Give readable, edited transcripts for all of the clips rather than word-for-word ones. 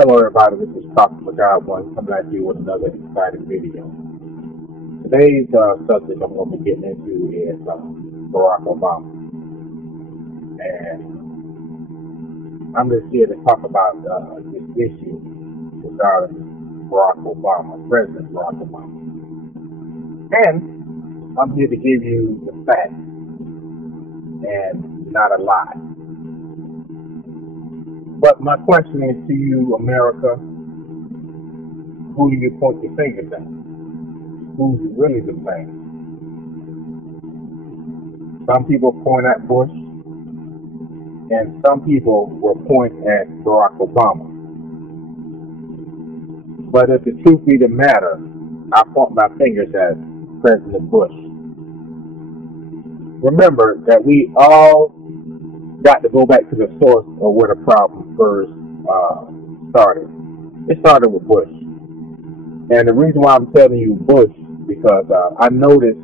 Hello everybody, this is Prophet for God One coming at you with another exciting video. Today's subject I'm going to be getting into is Barack Obama. And I'm just here to talk about this issue regarding Barack Obama, President Barack Obama. And I'm here to give you the facts and not a lie. But my question is to you, America, who do you point your fingers at? Who's really to blame? Some people point at Bush, and some people will point at Barack Obama. But if the truth be the matter, I point my fingers at President Bush. Remember that we all got to go back to the source of where the problem first started. It started with Bush. And the reason why I'm telling you Bush, because I noticed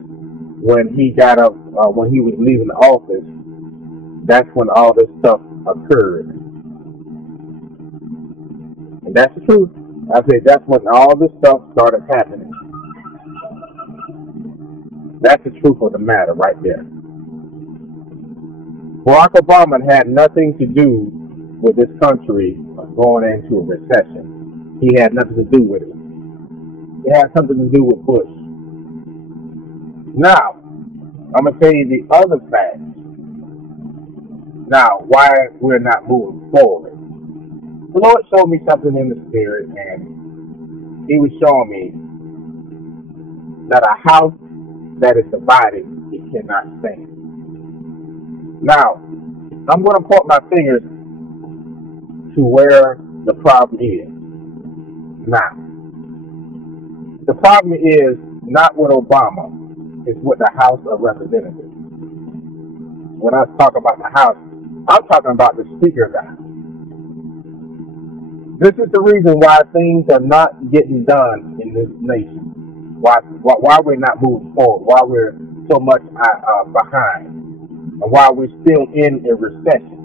when he got up, when he was leaving the office, that's when all this stuff occurred. And that's the truth. I said that's when all this stuff started happening. That's the truth of the matter right there. Barack Obama had nothing to do with this country going into a recession. He had nothing to do with it. It had something to do with Bush. Now, I'm going to tell you the other facts. Now, why we're not moving forward. The Lord showed me something in the spirit, and He was showing me that a house that is divided, it cannot stand. Now, I'm going to point my fingers to where the problem is. Now, the problem is not with Obama, it's with the House of Representatives. When I talk about the House, I'm talking about the Speaker of the House. This is the reason why things are not getting done in this nation. Why we're not moving forward, why we're so much behind. And why we're still in a recession.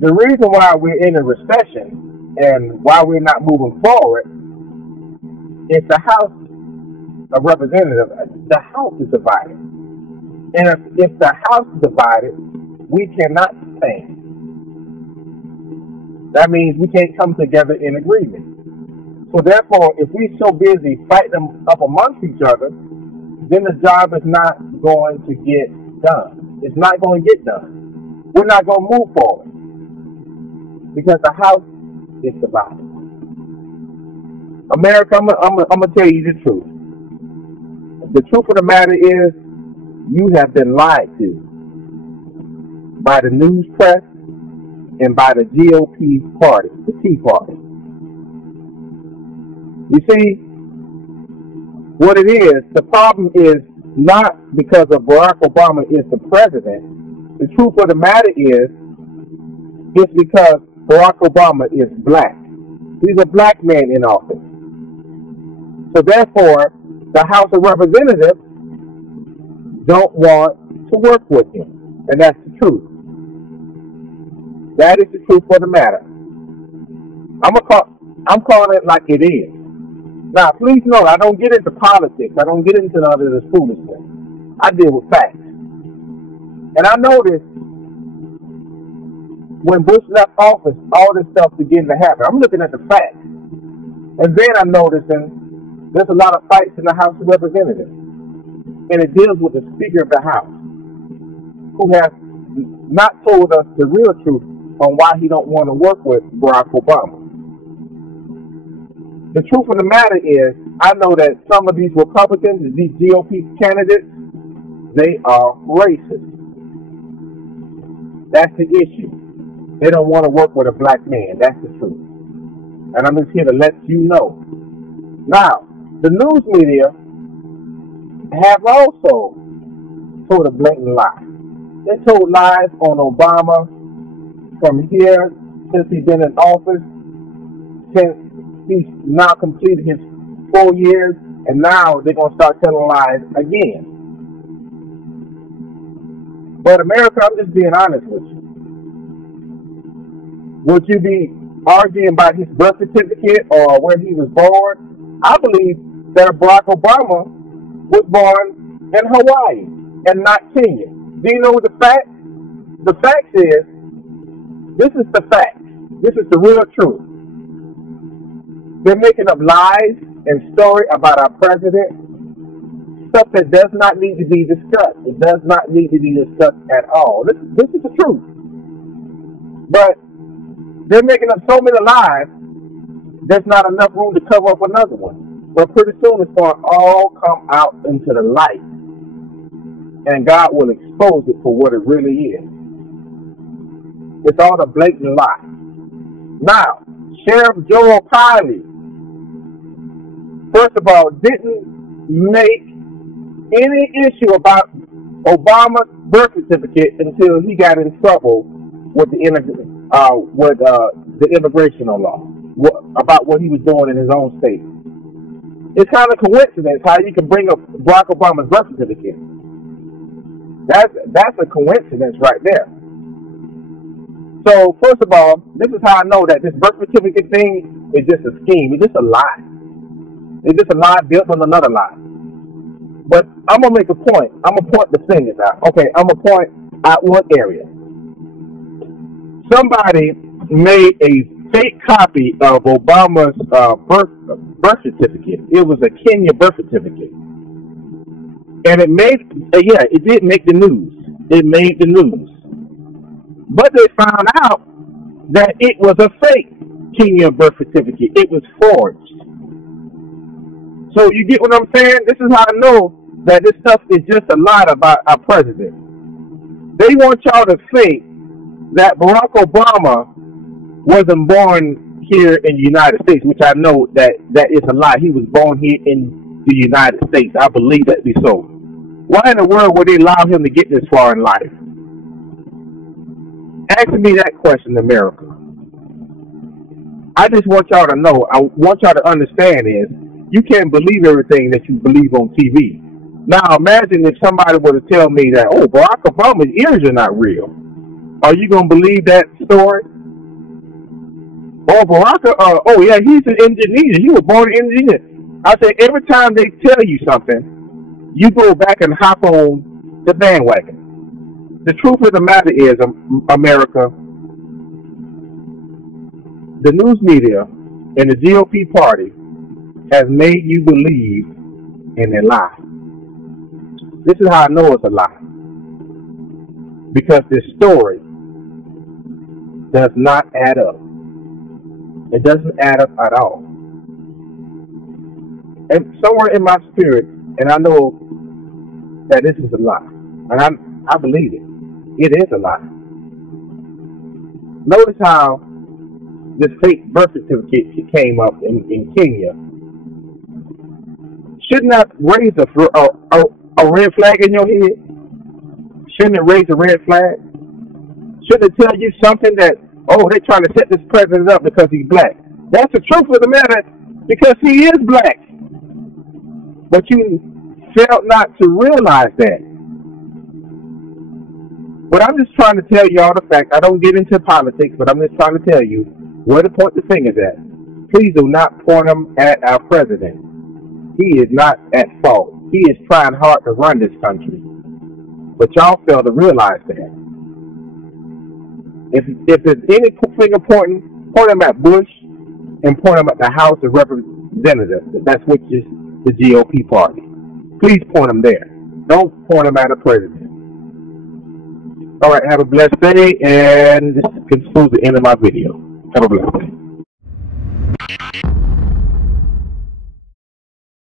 The reason why we're in a recession and why we're not moving forward is the House of Representatives. The House is divided. And if the House is divided, we cannot stand. That means we can't come together in agreement. So therefore, if we're so busy fighting up amongst each other, then the job is not going to get done. It's not going to get done. We're not going to move forward because the House is divided. America, I'm going to tell you the truth. The truth of the matter is you have been lied to by the news press and by the GOP party, the Tea Party. You see, what it is, the problem is not because of Barack Obama is the president. The truth of the matter is, it's because Barack Obama is black. He's a black man in office. So therefore, the House of Representatives don't want to work with him. And that's the truth. That is the truth of the matter. I'm calling it like it is. Now, please note, I don't get into politics. I don't get into none of this foolishness. I deal with facts. And I noticed when Bush left office, all this stuff began to happen. I'm looking at the facts. And then I'm noticing there's a lot of fights in the House of Representatives. And it deals with the Speaker of the House, who has not told us the real truth on why he don't want to work with Barack Obama. The truth of the matter is, I know that some of these Republicans, these GOP candidates, they are racist. That's the issue. They don't want to work with a black man. That's the truth. And I'm just here to let you know. Now, the news media have also told a blatant lie. They told lies on Obama from here since he's been in office, since he's now completed his 4 years, and now they're going to start telling lies again. But America, I'm just being honest with you. Would you be arguing about his birth certificate or where he was born? I believe that Barack Obama was born in Hawaii and not Kenya. Do you know the fact? The fact is, this is the fact. This is the real truth. They're making up lies and story about our president, stuff that does not need to be discussed. It does not need to be discussed at all. This is the truth. But they're making up so many lies, there's not enough room to cover up another one. But pretty soon it's going to all come out into the light. And God will expose it for what it really is. It's all a blatant lie. Now, Sheriff Joel Piley, first of all, didn't make any issue about Obama's birth certificate until he got in trouble with the immigration law, about what he was doing in his own state. It's kind of coincidence how you can bring up Barack Obama's birth certificate. That's a coincidence right there. So, first of all, this is how I know that this birth certificate thing is just a scheme. It's just a lie. It's just a lie built on another lie. But I'm going to make a point. I'm going to point the fingers out. Okay, I'm going to point out one area. Somebody made a fake copy of Obama's birth certificate. It was a Kenya birth certificate. And it did make the news. It made the news. But they found out that it was a fake Kenya birth certificate. It was forged. So you get what I'm saying? This is how I know that this stuff is just a lie about our president. They want y'all to think that Barack Obama wasn't born here in the United States, which I know that is a lie. He was born here in the United States. I believe that be so. Why in the world would they allow him to get this far in life? Ask me that question, America. I just want y'all to know, I want y'all to understand is, you can't believe everything that you believe on TV. Now imagine if somebody were to tell me that, oh, Barack Obama's ears are not real. Are you going to believe that story? Oh, oh yeah, he's an engineer. He was born an engineer. I say every time they tell you something, you go back and hop on the bandwagon. The truth of the matter is, America, the news media and the GOP party has made you believe in a lie. This is how I know it's a lie. Because this story does not add up. It doesn't add up at all. And somewhere in my spirit, and I know that this is a lie, and I believe it. It is a lie. Notice how this fake birth certificate came up in Kenya. Shouldn't that raise a red flag in your head? Shouldn't it raise a red flag? Shouldn't it tell you something that, oh, they're trying to set this president up because he's black? That's the truth of the matter, because he is black. But you failed not to realize that. But I'm just trying to tell y'all the fact. I don't get into politics, but I'm just trying to tell you where to point the fingers at. Please do not point them at our president. He is not at fault. He is trying hard to run this country. But y'all fail to realize that. If there's any finger pointing, point them at Bush and point them at the House of Representatives. That's which is the GOP party. Please point them there. Don't point them at the president. All right, have a blessed day, and this concludes the end of my video. Have a blessed day.